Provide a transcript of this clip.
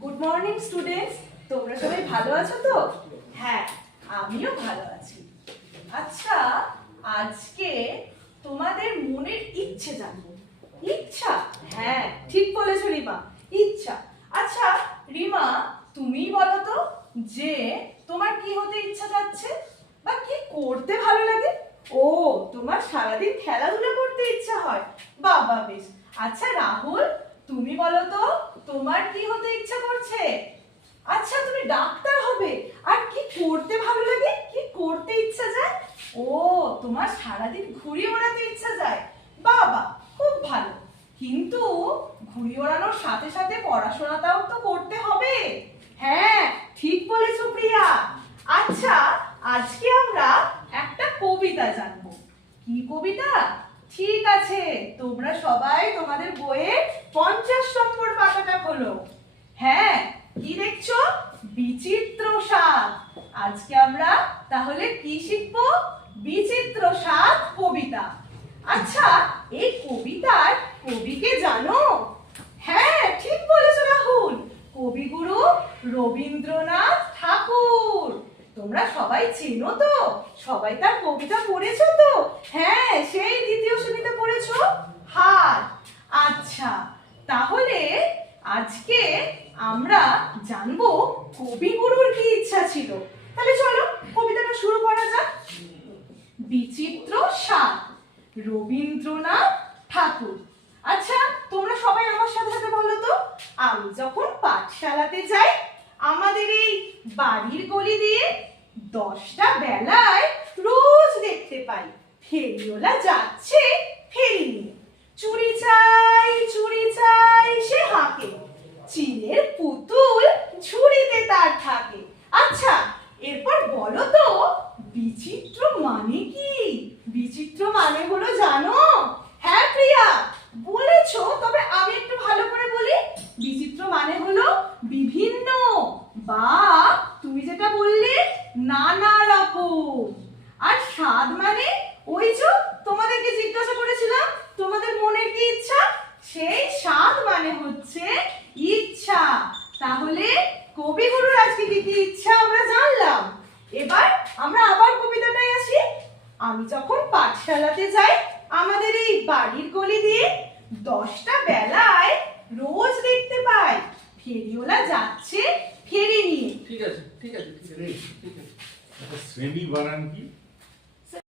Good morning students, তোমরা সবাই ভালো আছো তো? হ্যাঁ, আমিও ভালো আছি। আচ্ছা, আজকে তোমাদের মনের ইচ্ছে জানবো। ইচ্ছা? হ্যাঁ, ঠিক বলেছো রিমা, ইচ্ছা। আচ্ছা রিমা, তুমি বলো তো যে তোমার কি হতে ইচ্ছা যাচ্ছে বা কি করতে ভালো লাগে? ও, তোমার সারাদিন খেলাধুলা করতে ইচ্ছা হয়। বাবা বেশ। আচ্ছা রাহুল, তুমি বলো তো তোমার কি হতে ইচ্ছা করছে? আচ্ছা তুমি ডাক্তার হবে, আর কি করতে ভালো লাগে, কি করতে ইচ্ছা যায়? ও, তোমার সারাদিন ঘুড়ি ওড়াতে ইচ্ছা যায়। বাবা, খুব ভালো। কিন্তু ঘুড়ি ওড়ানোর সাথে সাথে পড়াশোনাটাও তো করতে হবে। হ্যাঁ, ঠিক বলেছো প্রিয়া। আচ্ছা, আজকে আমরা একটা কবিতা জানবো। কি কবিতা? ঠিক আছে, তোমরা সবাই তোমাদের বইয়ে 50 নম্বর পাতাটা খোলো। হ্যাঁ, কি দেখছো? বিচিত্র স্বাদ। আজকে আমরা তাহলে কি শিখবো? বিচিত্র স্বাদ কবিতা। আচ্ছা, এই কবিতার কবিকে জানো? হ্যাঁ, ঠিক বলেছো রাহুল, কবিগুরু রবীন্দ্রনাথ ঠাকুর। তোমরা সবাই চেনো তো? সবাই তার কবিতা পড়েছো তো? হ্যাঁ, সেই দ্বিতীয় শ্রেণীতে পড়েছো হাত। আচ্ছা, তাহলে আজকে আমরা জানবো কবিগুরুর কি ইচ্ছা ছিল। তাহলে চলো কবিতাটা শুরু করা যাক। বিচিত্র স্বাদ, রবীন্দ্রনাথ ঠাকুর। আচ্ছা, তোমরা সবাই আমার সাথে সাথে বলো তো, আমি যখন পাঠশালাতে যাই আমাদের এই বাড়ির গলি দিয়ে 10টা বেলায় রোজ দেখতে পাই ফেরিওয়ালা যাচ্ছে ফেরি নিয়ে। চুড়ি চাই সে হাঁকে, চিলের পুতুল ঝুড়িতে তার থাকে। আচ্ছা, এরপর বলো তো বিচিত্র মানে কি? বিচিত্র মানে হলো জানো? হ্যাঁ প্রিয়া, বলেছো, তবে আমি একটু ভালো করে বলি। বিচিত্র মানে হলো বিভিন্ন, বা তুমি যেটা বললে নানা রকম। আর স্বাদ মানে ওই যে তোমাদেরকে জিজ্ঞাসা করেছিলাম তোমাদের মনের কি ইচ্ছা, সেই স্বাদ মানে হচ্ছে ইচ্ছা। তাহলে কবিগুরুর আজকে কি কি ইচ্ছা আমরা জানলাম। এবার আমরা আবার কবিতাটায় আসি। আমি যখন পাঠশালাতে যাই আমাদের এই বাড়ির গলি দিয়ে 10টা বেলায় রোজ দেখতে পাই ফেরিওয়ালা যাচ্ছে ফেরি নিয়ে। ঠিক আছে। শ্রেণী বানান কি?